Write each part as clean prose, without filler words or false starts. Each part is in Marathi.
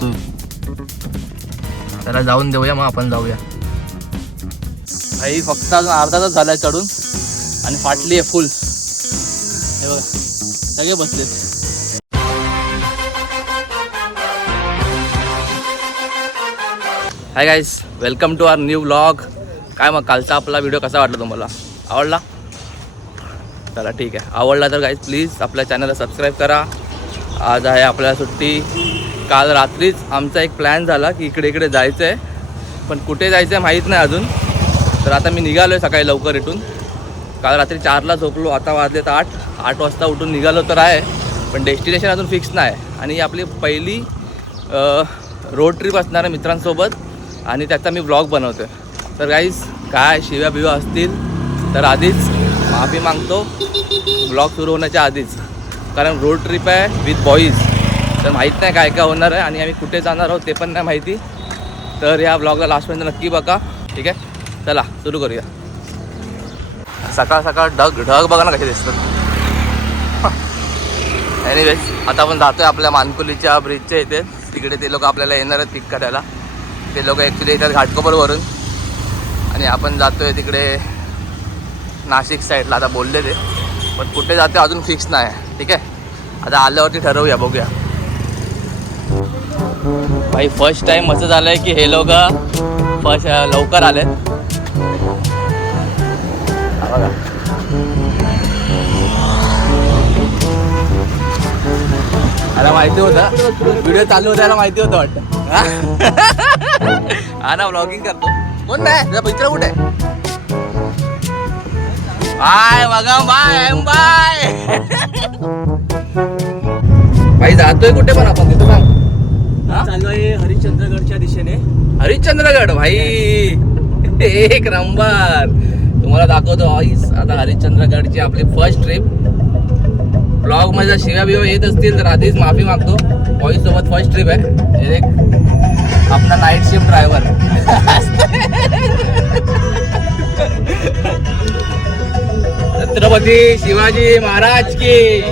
जातोय. त्याला जाऊन देऊया, मग आपण जाऊया. भाई फक्त अजून अर्धा तास झालाय चढून आणि फाटली आहे फुल. हे बघा सगळे बसलेत. Hi guys, welcome to our new vlog. काय मग कालचा आपला व्हिडिओ कसा वाटला तुम्हाला? आवडला? चला ठीक आहे. आवडला तर गाईज प्लीज आपल्या चॅनलला सबस्क्राईब करा. आज आहे आपल्याला सुट्टी. काल रात्रीच आमचा एक प्लॅन झाला की इकडे इकडे जायचं आहे, पण कुठे जायचं आहे माहीत नाही अजून. तर आता मी निघालो आहे सकाळी लवकर इथून. काल रात्री 4ला झोपलो, आता वाजले तर 8 वाजता उठून निघालो तर आहे, पण डेस्टिनेशन अजून फिक्स नाही. आणि ही आपली पहिली रोड ट्रिप असणार आहे मित्रांसोबत आणि त्याचा मी व्लॉग बनवतो आहे. तर गाईज काय शिव्या बिव्या असतील तर आधीच माफी मागतो व्लॉग सुरू होण्याच्या आधीच, कारण रोड ट्रिप आहे विथ बॉईज. तर माहीत नाही काय काय होणार आहे आणि आम्ही कुठे जाणार आहोत ते पण नाही माहिती. तर या व्लॉगला लास्टपर्यंत नक्की बघा, ठीक आहे? चला सुरू करूया. सकाळ सकाळ ढग बघा ना कसे दिसतात. एनिवेज आता आपण जातोय आपल्या मानकुलीच्या ब्रिजच्या इथे. तिकडे ते लोक आपल्याला येणार आहेत पिक करायला. ते लोक ॲक्च्युली येतात घाटकोपरवरून आणि आपण जातोय तिकडे नाशिक साईडला. आता बोलले ते, पण कुठे जाते अजून फिक्स नाही, ठीक आहे? आता आल्यावरती ठरवूया, बघूया. भाई फर्स्ट टाइम असं झालंय की हे लोक फर्स्ट लवकर आले. बघा याला माहिती होतं व्हिडिओ चालू होता, याला माहिती होतं वाटतं. हा ना, ब्लॉगिंग करतो. कोण नाही तुझा मित्र कुठे आहे? बाय बघा, बाय बाय. भाई जातोय कुठे पण आपण तिथं सांग. चालू आहे हरिश्चंद्रगडच्या दिशेने. हरिश्चंद्रगड भाई एक नंबर. तुम्हाला दाखवतो आता हरिश्चंद्रगडची आपली फर्स्ट ट्रिप. ब्लॉग मध्ये शिव्या बिव्या येत असतील तर आधीच माफी मागतो. बॉईज सोबत फर्स्ट ट्रिप आहे. एक आपला night shift driver. Chhatrapati Shivaji Maharaj की.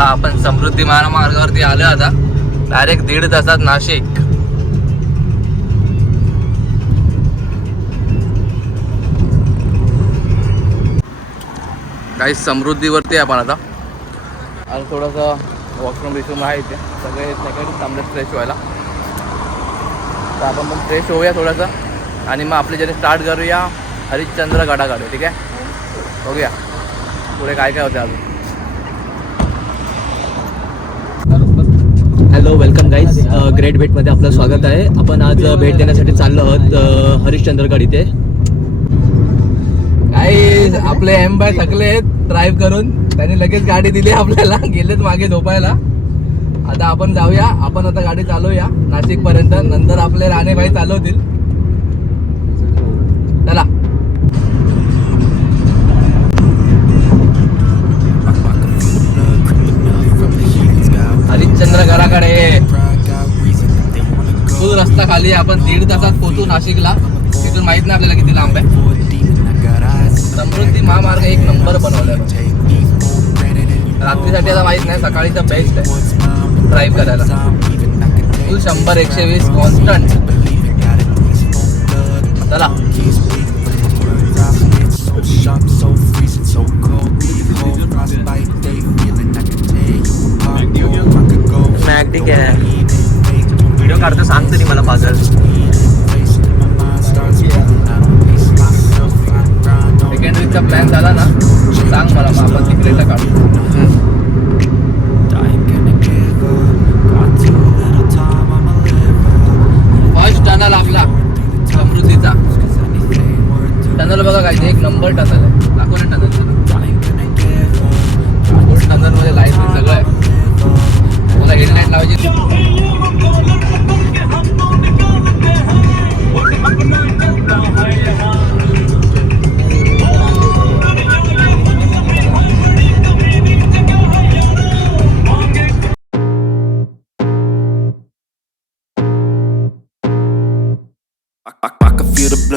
आपण समृद्धी महामार्गावरती आलो आता. डायरेक्ट 1.5 तासात नाशिक. काही समृद्धीवरती आपण आता. आणि थोडंसं वॉशरूम बिशरूम आहे इथे. सगळे सेकंड थांबलेत फ्रेश व्हायला. तर आपण पण फ्रेश होऊया थोडंसं आणि मग आपली जर्नी स्टार्ट करूया हरिश्चंद्रगडाकडे, ठीक आहे? बघूया पुढे काय काय होते अजून. Hello, welcome guys. ग्रेट भेटमध्ये आपलं स्वागत आहे. आपण आज भेट देण्यासाठी चाललो आहोत हरिश्चंद्रगड इथे. काही आपले एमबाय थकले आहेत ड्राईव्ह करून. त्यांनी लगेच गाडी दिली आपल्याला, गेलेत मागे झोपायला. आता आपण जाऊया. आपण आता गाडी चालवूया नाशिक पर्यंत, नंतर आपले राणेभाई चालवतील. चला. हरिश्चंद्रगडाकडे तो रस्ता खाली. आपण 1.5 तासात पोहोचू नाशिकला. तिथून माहित नाही आपल्याला किती लांब आहे. समृद्धी महामार्ग एक नंबर बनवलाय. रात्रीसाठी आता माहित नाही, सकाळी तर बेस्ट आहे ड्राईव्ह करायला. तू 100-120 कॉन्स्टंट. चला. मॅगडी काय व्हिडिओ काढतो सांग तरी मला पागल. सेकंडरीचा प्लॅन झाला ना, सांग मला, मग आपण तिकडेला काढू. फर्स्ट टनल आपला समृद्धीचा. टनल बघा काय एक नंबर टनल आहे. दाखव ना टनल. टनल मध्ये लाईट सगळं आहे. तुला हेडलाईट लावायची.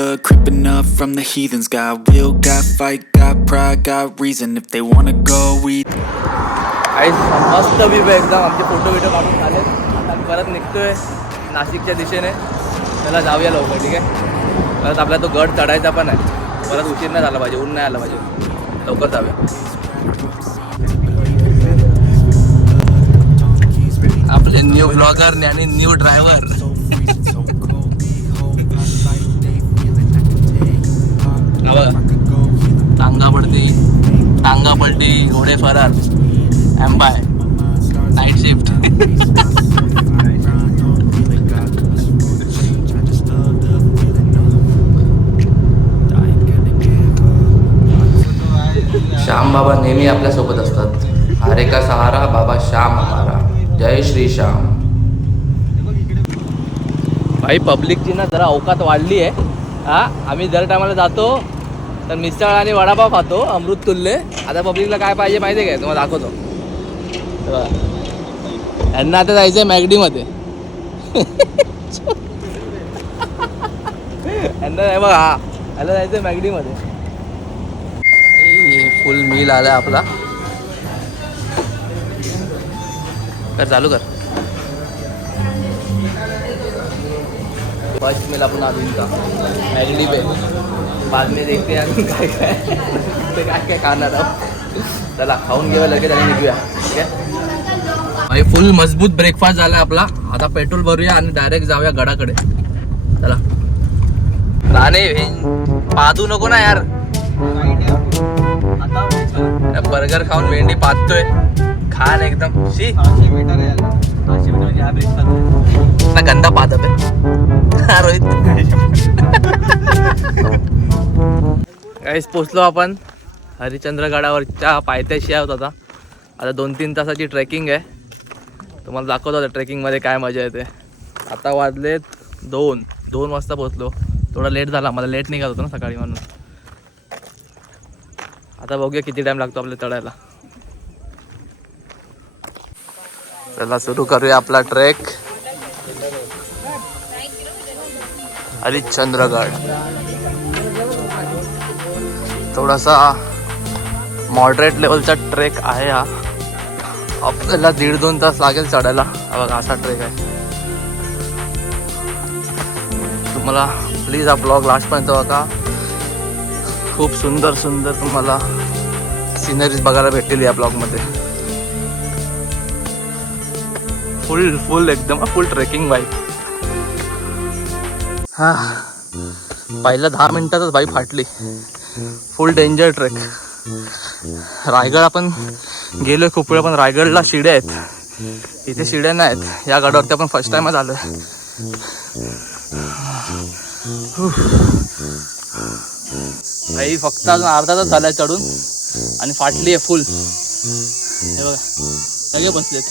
blood creeping up from the heathens. Got will, got fight, got pride, got reason. If they wanna go, we काही मस्त व्यू आहे एकदम. आमचे फोटो बिटो काढून झाले. आता परत निघतोय नाशिकच्या दिशेने. त्याला जाऊया लवकर, ठीक आहे. परत आपला तो गड चढायचा पण आहे. परत उशीर नाही झाला पाहिजे, ऊन नाही आला पाहिजे. लवकर जाऊया. आपले न्यू ब्लॉगर आणि न्यू ड्रायव्हर. टांगा पलटी घोडे फरार एम्बाय नाईट शिफ्ट. श्याम बाबा नेहमी आपल्या सोबत असतात. हरे का सहारा बाबा श्याम हमारा. जय श्री श्याम. भाई पब्लिकची ना जरा अवकात वाढली आहे. हा आम्ही दर टायमाला जातो तर मिसळ आणि वडापाव खातो अमृत तुल्य. आता पब्लिकला काय पाहिजे माहिती आहे काय, तुम्हाला दाखवतो. यांना आता जायचं आहे मॅगडीमध्ये. यांना बघा, हा याला जायचं आहे मॅगडीमध्ये. फुल मील आला आपला. कर चालू कर. फर्स्ट मील आपण अजून का मॅगडी पे बाद में देखते हैं अजून काय काय ते काय खाणार आहोत. चला खाऊन घेऊया लगेच आणि निघूया, ठीक आहे. भाई फुल मजबूत ब्रेकफास्ट झाला आपला. आता पेट्रोल भरूया आणि डायरेक्ट जाऊया गडाकडे. चला. राणे पादू नको ना यार. बर्गर खाऊन मेंढी पाहतोय. खान एकदम शी गंदा पाहत रोहित. काहीच पोचलो आपण हरिश्चंद्रगडावरच्या पायथ्याशी आहोत आता. आता 2-3 तासाची ट्रेकिंग आहे. तुम्हाला दाखवतो आता ट्रेकिंगमध्ये काय मजा येते. आता वाजलेत 2 वाजता पोचलो. थोडा लेट झाला, मला लेट निघाल होतं ना सकाळी म्हणून. आता बघूया किती टाईम लागतो आपल्याला चढायला. चला सुरू करूया आपला ट्रेक. हरिश्चंद्रगड थोडासा मॉडरेट लेवलचा ट्रेक आहे हा. आपल्याला 1.5-2 तास लागेल चढायला. बघा असा ट्रेक आहे. तुम्हाला प्लीज हा ब्लॉग लास्टपर्यंत बघा. खूप सुंदर सुंदर तुम्हाला सिनरीज बघायला भेटतील या ब्लॉगमध्ये. फुल एकदम फुल ट्रेकिंग बाईक. हा पहिल्या 10 मिनिटातच बाईक फाटली. फुल डेंजर ट्रेक. रायगड आपण गेलोय खूप वेळा, पण रायगडला शिड्या आहेत, इथे शिड्या नाहीत. या गडावरती आपण फर्स्ट टाइमच आलोय. भाई फक्त अजून अर्धा तास झालाय चढून आणि फाटली आहे फुल. हे बघा सगळे बसलेत.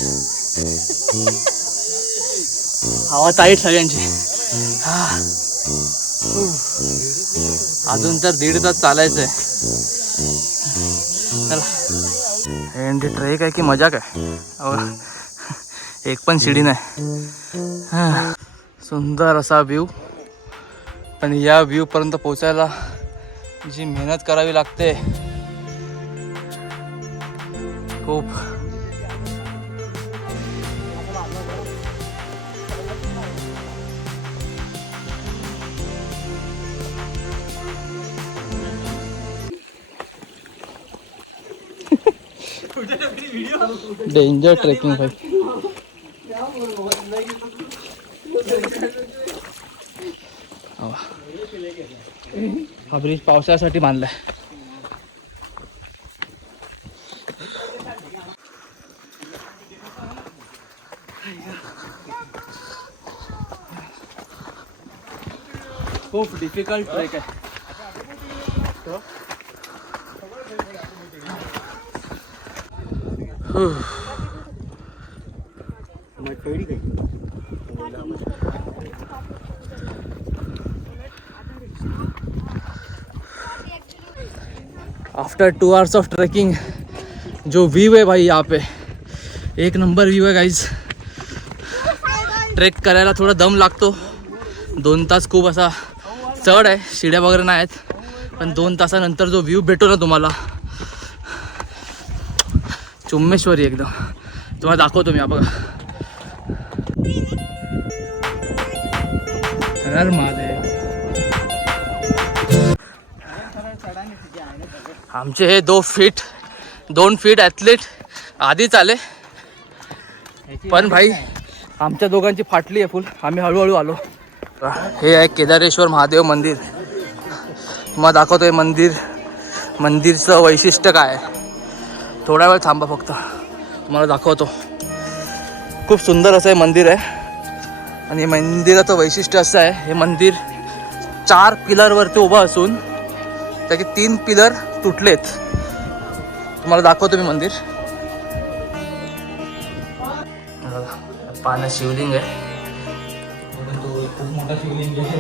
हवा टाईट सगळ्यांची. अजून तर 1.5 तास चालायचंय. चला एंड ट्रेक आहे की मजा काय. एक पण शिडी नाही. सुंदर असा व्ह्यू. पण या व्ह्यू पर्यंत पोहोचायला जी मेहनत करावी लागते खूप. डेंजर ट्रेकिंग भाई. हा ब्रिज पावसाळ्यासाठी बांधलाय. खूप डिफिकल्ट ट्रेक आहे. आफ्टर 2 hours ऑफ ट्रेकिंग जो व्यू है भाई यहाँ पे एक नंबर व्यू है गाइज. ट्रेक करायला थोडा दम लागतो. 2 तास खूप असा चढ आहे, शिड्या वगैरे नाही आहेत, पण 2 तासानंतर जो व्ह्यू भेटतो ना तुम्हाला, चुम्मेश्वरी एकदम. तुम्हाला दाखवतो मी. बघा, हर महादेव. आमचे हे 2 फीट ॲथलीट आधीच आले, पण भाई आमच्या दोघांची फाटली आहे फुल. आम्ही हळूहळू आलो. हे आहे केदारेश्वर महादेव मंदिर. तुम्हाला दाखवतो हे मंदिरचं वैशिष्ट्य काय आहे. थोडा वेळ थांबा फक्त, तुम्हाला दाखवतो. खूप सुंदर असं हे मंदिर आहे. आणि मंदिराचं वैशिष्ट्य असं आहे, हे मंदिर 4 पिलरवरती उभं असून त्याचे 3 पिलर तुटलेत. तुम्हाला दाखवतो मी मंदिर. पाण्यात शिवलिंग आहे, खूप मोठा शिवलिंग आहे.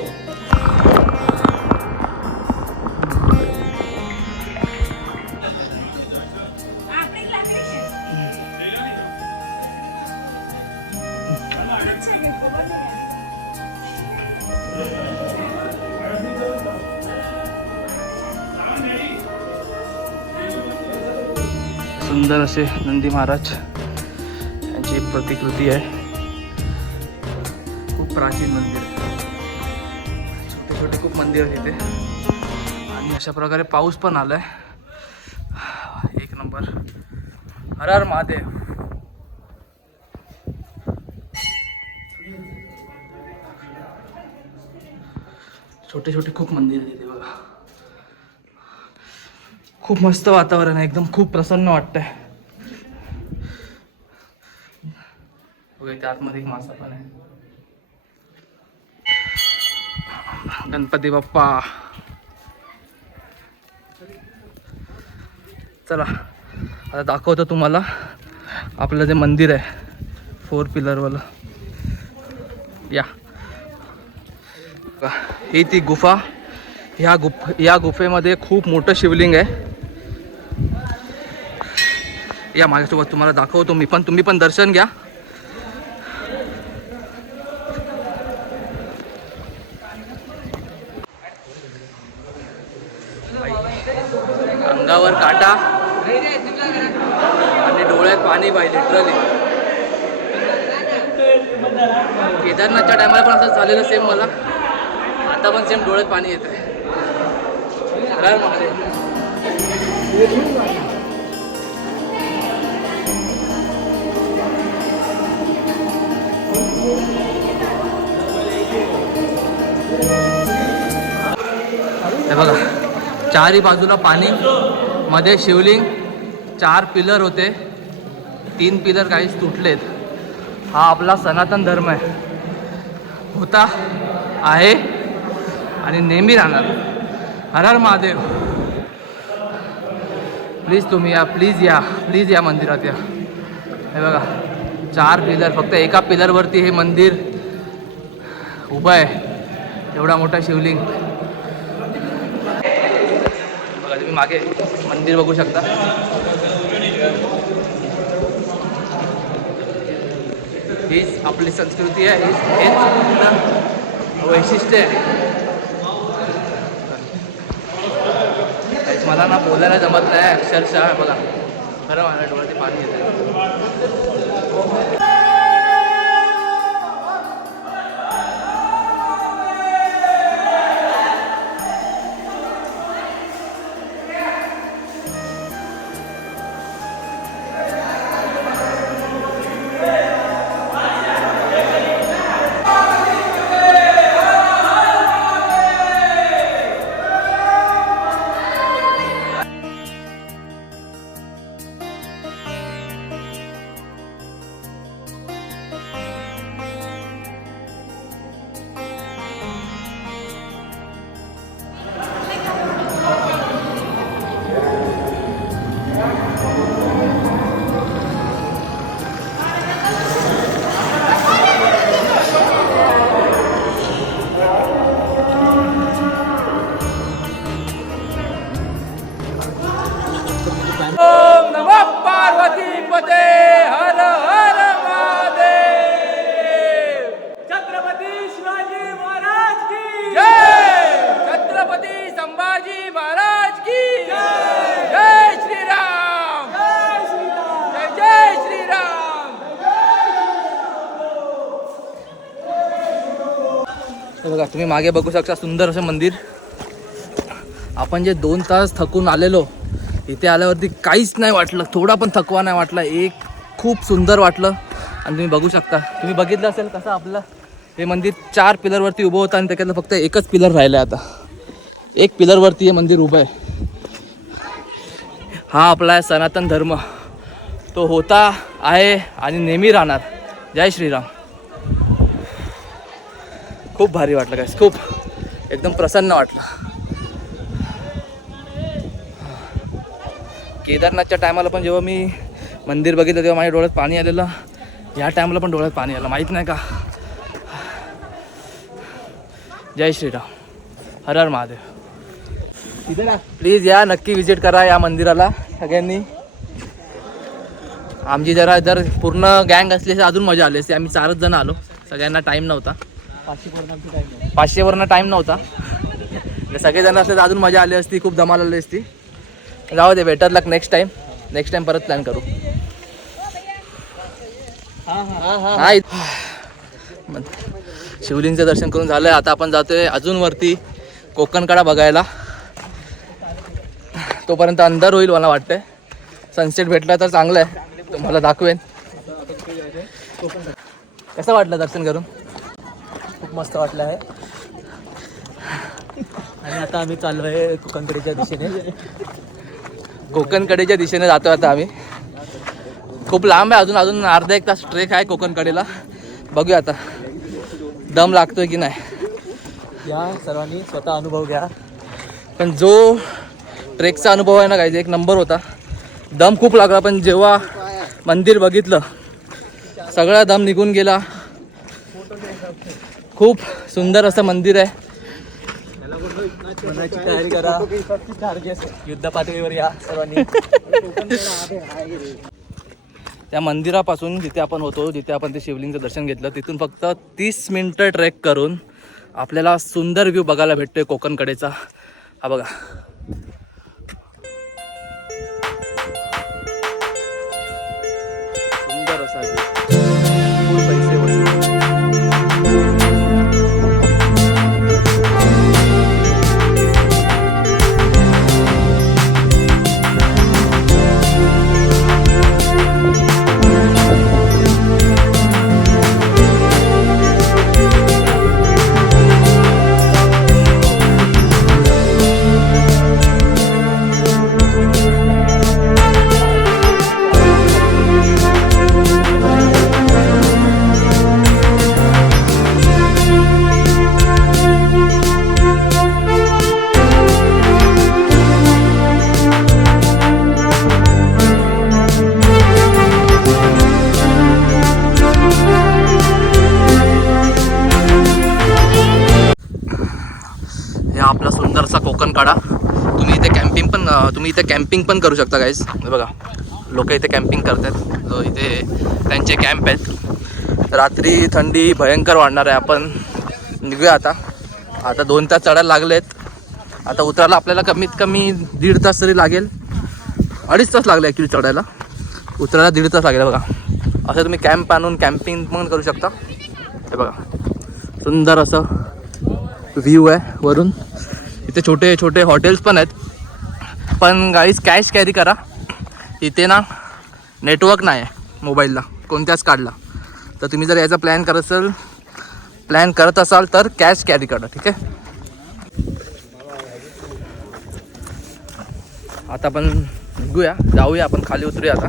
सुंदर असे नंदी महाराज यांची प्रतिकृती आहे. खूप प्राचीन मंदिर आहे. छोटे छोटे खूप मंदिर आहेत इथे. आणि अशा प्रकारे पाऊस पण आलाय. एक नंबर. हर हर महादेव. छोटे छोटे खूप मंदिर आहेत इथे बघा. खूप मस्त वातावरण आहे, एकदम खूप प्रसन्न वाटतंय. बघा इथे आतमध्ये एक मासा पण आहे. गणपती बाप्पा. चला आता दाखवतो तुम्हाला आपलं जे मंदिर आहे 4 पिलरवालं. या ही ती गुफा. या गुफेमध्ये खूप मोठं शिवलिंग आहे. या माझ्यासोबत, तुम्हाला दाखवतो मी पण, तुम्ही पण दर्शन घ्या. अंगावर काटा आणि डोळ्यात पाणी पाहिजे लिटरली. केदारनाथच्या टायमाला पण असं झालेलं सेम मला. आता पण सेम डोळ्यात पाणी येत आहे. हे बघा, 4ही बाजूला पाणी, मध्ये शिवलिंग, 4 पिलर होते, 3 पिलर काहीच तुटलेत. हा आपला सनातन धर्म आहे, होता, आहे आणि नेहमी राहणार. हर हर महादेव. प्लीज तुम्ही या, प्लीज या मंदिरात या. हे बघा 4 पिलर, फक्त एका पिलरवरती हे मंदिर उभं आहे. एवढा मोठा शिवलिंग. बघा तुम्ही मागे मंदिर बघू शकता. हीच आपली संस्कृती आहे, हेच वैशिष्ट्य आहे. मला ना बोलायला जमत नाही अक्षरशः. बघा खरं मला डोळ्यात पाणी येतं. जय बघा तुम्ही मागे बघू शकता सुंदर असं मंदिर. आपण जे 2 तास थकून आलेलो इथे आल्यावरती काहीच नाही वाटलं, थोडा पण थकवा नाही वाटला. खूप सुंदर वाटलं. आणि तुम्ही बघू शकता, तुम्ही बघितलं असेल कसं आपलं हे मंदिर 4 पिलरवरती उभं होतं आणि त्याच्यातलं फक्त एकच पिलर राहिलं आहे. आता 1 पिलरवरती हे मंदिर उभं आहे. हा आपला आहे सनातन धर्म, तो होता आहे आणि नेहमी राहणार. जय श्रीराम. खूप भारी वाटलं काय, खूप एकदम प्रसन्न वाटलं. केदारनाथच्या टायमाला पण जेव्हा मी मंदिर बघितलं तेव्हा माझ्या डोळ्यात पाणी आलेलं. ह्या टायमाला पण डोळ्यात पाणी आलं, माहीत नाही का. जय श्रीराम, हर हर महादेव. प्लीज या, नक्की विजिट करा या मंदिराला सगळ्यांनी. आमची जर पूर्ण गँग असली असती अजून मजा आली असती. आम्ही 4च जण आलो, सगळ्यांना टाईम नव्हता. 500वरनं टाईम नव्हता. सगळेजण असले तर अजून मजा आली असती, खूप धमाल आली असती. जाऊ दे, बेटर लक नेक्स्ट टाइम परत प्लॅन करू. शिवलिंगचं दर्शन करून झालंय. आता आपण जातोय अजून वरती कोकणकडा बघायला. तोपर्यंत अंधार होईल मला वाटतंय. सनसेट भेटला तर चांगलं आहे, तुम्हाला दाखवेन. कसं वाटलं दर्शन करून? खूप मस्त वाटलं आहे. आणि आता आम्ही चाललो आहे कोकणकडेच्या दिशेने जातोय आता आम्ही. खूप लांब आहे, अजून अर्धा 1 तास ट्रेक आहे कोकणकडेला. बघूया आता दम लागतोय की नाही. या सर्वांनी स्वतः अनुभव घ्या. पण जो ट्रेकचा अनुभव आहे ना काही एक नंबर होता. दम खूप लागला, पण जेव्हा मंदिर बघितलं सगळा दम निघून गेला. खूप सुंदर असं मंदिर आहे. मनाची तयारी करा, युद्ध पातळीवर या सर्वांनी. त्या मंदिरापासून जिथे आपण होतो, जिथे आपण ते शिवलिंगचं दर्शन घेतलं, तिथून फक्त 30 मिनटं ट्रेक करून आपल्याला सुंदर व्ह्यू बघायला भेटतोय कोकणकडेचा. हा बघा, सुंदर असा व्ह्यू. पैसे वसूल. आपला सुंदरसा कोकणकडा. तुम्ही इथे कॅम्पिंग पण करू शकता गाईज. बघा लोक इथे कॅम्पिंग करतात. इथे त्यांचे कॅम्प आहेत. रात्री थंडी भयंकर वाढणार आहे. आपण निघूया आता 2 तास चढायला लागलेत. आता उतरायला आपल्याला कमीत कमी 1.5 तास तरी लागेल. 2.5 तास लागले ॲक्च्युली चढायला. उतरायला 1.5 तास लागेल. बघा असं तुम्ही कॅम्प आणून कॅम्पिंग पण करू शकता. हे बघा सुंदर असं व्ह्यू आहे वरून. इथे छोटे छोटे हॉटेल्स पण आहेत. पण गाईज कॅश कॅरी करा. इथे ना नेटवर्क नाही आहे मोबाईलला कोणत्याच कार्डला. तर तुम्ही जर याचा प्लॅन करत असाल तर कॅश कॅरी करा, ठीक आहे. आता आपण निघूया, जाऊया आपण खाली उतरूया आता.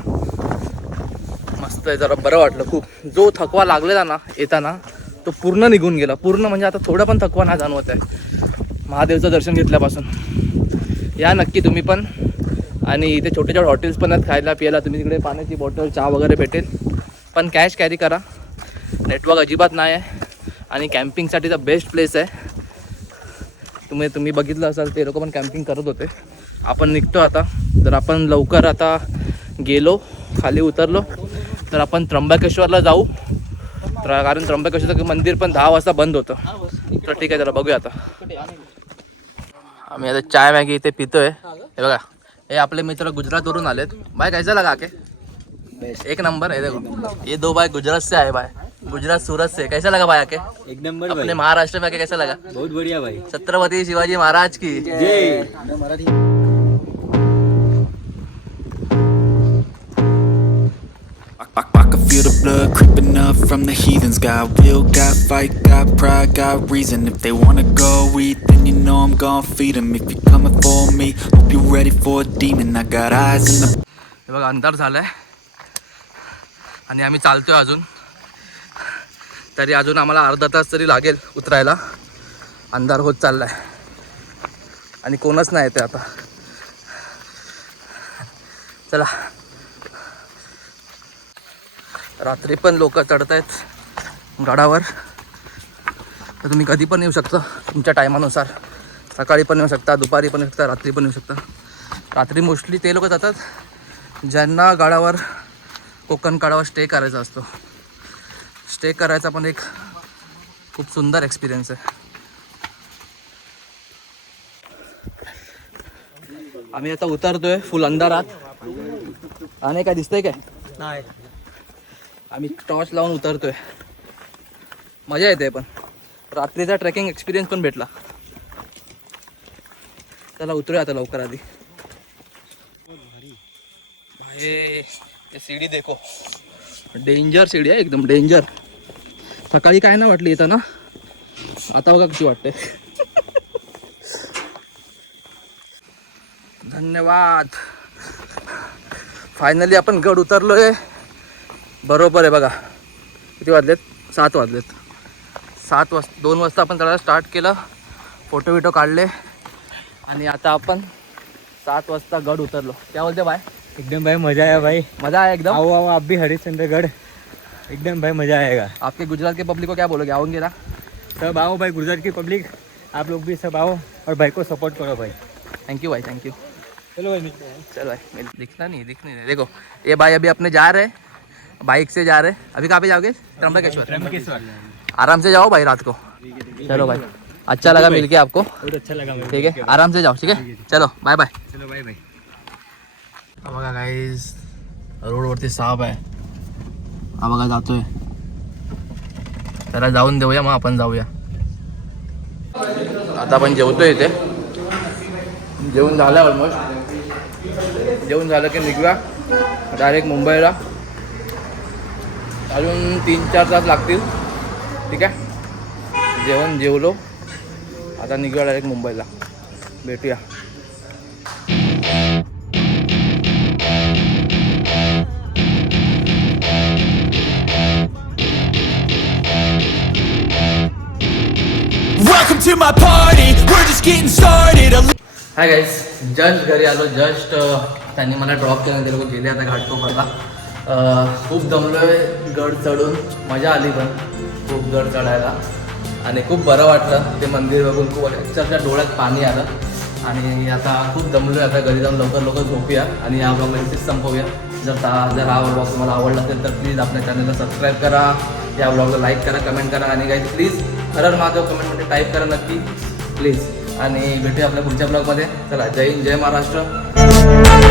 मस्त आहे, जरा बरं वाटलं खूप. जो थकवा लागलेला ना येताना तो पूर्ण निघून गेला. पूर्ण म्हणजे आता थोडा पण थकवा नाही जाणवत आहे महादेवचं दर्शन घेतल्यापासून. या नक्की तुम्ही पण. आणि इथे छोटे छोटे हॉटेल्स पण आहेत खायला पियाला. तुम्ही तिकडे पाण्याची बॉटल चहा वगैरे भेटेल. पण कॅश कॅरी करा. नेटवर्क अजिबात नाही आहे. आणि कॅम्पिंगसाठीचा बेस्ट प्लेस आहे. तुम्ही बघितलं असाल ते लोक पण कॅम्पिंग करत होते. आपण निघतो आता. जर आपण लवकर आता गेलो खाली उतरलो तर आपण त्र्यंबकेश्वरला जाऊ. कारण त्र्यंबकेश्वरचं मंदिर पण 10 वाजता बंद होतं. तर ठीक आहे, चला बघूया आता. आम्ही आता चाय मॅगी इथे पितोय. हे बघा, हे आपले मित्र गुजरातवरून आलेत. बाय कैसा लगा के? एक नंबर है। देखो ये दो भाई गुजरात से आए भाई, गुजरात सूरत से। कैसा लगा भाई आके? एक नंबर अपने महाराष्ट्र में आके कैसा लगा? बहुत बढ़िया भाई। छत्रपति शिवाजी महाराज की जय। I can feel the blood creeping up from the heathens. Got will, got fight, got pride, got reason. If they wanna go eat, then you know I'm gon' feed them. If you're coming for me, hope you're ready for a demon. I got eyes in the... हे बघा अंधार झालाय आणि आम्ही चालतोय अजून, तरी अजून आम्हाला अर्धा तास तरी लागेल उतरायला. अंधार होत चाललाय आणि कोणच नाही येते आता. चला, रात्री पण लोक चढत आहेत गडावर, तर तुम्ही कधी पण येऊ शकता तुमच्या टायमानुसार. सकाळी पण येऊ शकता, दुपारी पण येऊ शकता, रात्री पण येऊ शकता. रात्री मोस्टली ते लोक जातात ज्यांना गडावर, कोकण गडावर स्टे करायचा असतो. स्टे करायचा पण एक खूप सुंदर एक्सपिरियन्स आहे. आम्ही आता उतरतोय फुल अंधारात. आणि काय दिसतंय काय? नाही. आम्ही टॉर्च लावून उतरतोय. मजा येते, पण रात्रीचा ट्रेकिंग एक्सपिरियन्स पण भेटला. चला उतरूया आता लवकर. आधी ये सीडी देखो, डेंजर सीडी आहे, एकदम डेंजर. सकाळी काय ना वाटली इथं ना, आता बघा कशी वाटते. धन्यवाद. फायनली आपण गड उतरलोय. बरोबर आहे बघा, किती वाजलेत? 7 वाजलेत. 2 वाजता आपण चढायला स्टार्ट केलं, फोटो बिटो काढले आणि आता आपण 7 वाजता गड उतरलो. क्या बोलते भाई? एकदम भाई मजा आया भाई. मज़ा आया एकदम. आओ आओ आप भी हरिश्चंद्रगढ़. एकदम भाई मजा आएगा. आपके गुजरात के पब्लिक को क्या बोलोगे? आओगे ना? सब आओ भाई, गुजरात की पब्लिक आप लोग भी सब आओ और भाई को सपोर्ट करो भाई. थैंक यू भाई, थैंक यू. चलो भाई मिलते हैं. चलो भाई, दिखना नहीं. देखो ये भाई अभी अपने जा रहे, बाइक से जा रहे. अभी कहाँ पे जाओगे? त्र्यंबकेश्वर. आराम से जाओ भाई रात को. चलो भाई, अच्छा लगा मिलके आपको. बहुत अच्छा लगा मेरे को. ठीक है, आराम से जाओ. ठीक है, चलो बाय बाय. चलो बाय बाय. बघा गाईज, रोडवरती साप आहे. हा बघा जातोय. त्याला जाऊन देऊया, मग आपण जाऊया. आता आपण जेवतोय इथे. जेवण झालं ऑलमोस्ट. जेवण झालं की निघूया डायरेक्ट मुंबईला. अजून 3-4 तास लागतील. ठीक आहे, जेवण जेवलो, आता निघूया डायरेक्ट मुंबईला. भेटूया. Welcome to my party, we're just getting started. Hi guys, just घरी आलो. जस्ट त्यांनी मला ड्रॉप केलं, ते लोक गेले आता घाटकोपरला. खूप दमलो आहे गड चढून. मजा आली पण खूप गड चढायला आणि खूप बरं वाटलं ते मंदिर बघून. खूप अक्षरशः डोळ्यात पाणी आलं. आणि आता खूप दमलो आहे. आता घरी जाऊन लवकर झोपूया आणि या ब्लॉगला इथेच संपवूया. जर हा ब्लॉग तुम्हाला आवडला असेल तर प्लीज आपल्या चॅनलला सबस्क्राईब करा, या ब्लॉगला लाईक करा, कमेंट करा. आणि गाईज प्लीज हर हर महादेव कमेंटमध्ये टाईप करा नक्की प्लीज. आणि भेटूया आपल्या पुढच्या ब्लॉगमध्ये. चला, जय हिंद, जय महाराष्ट्र.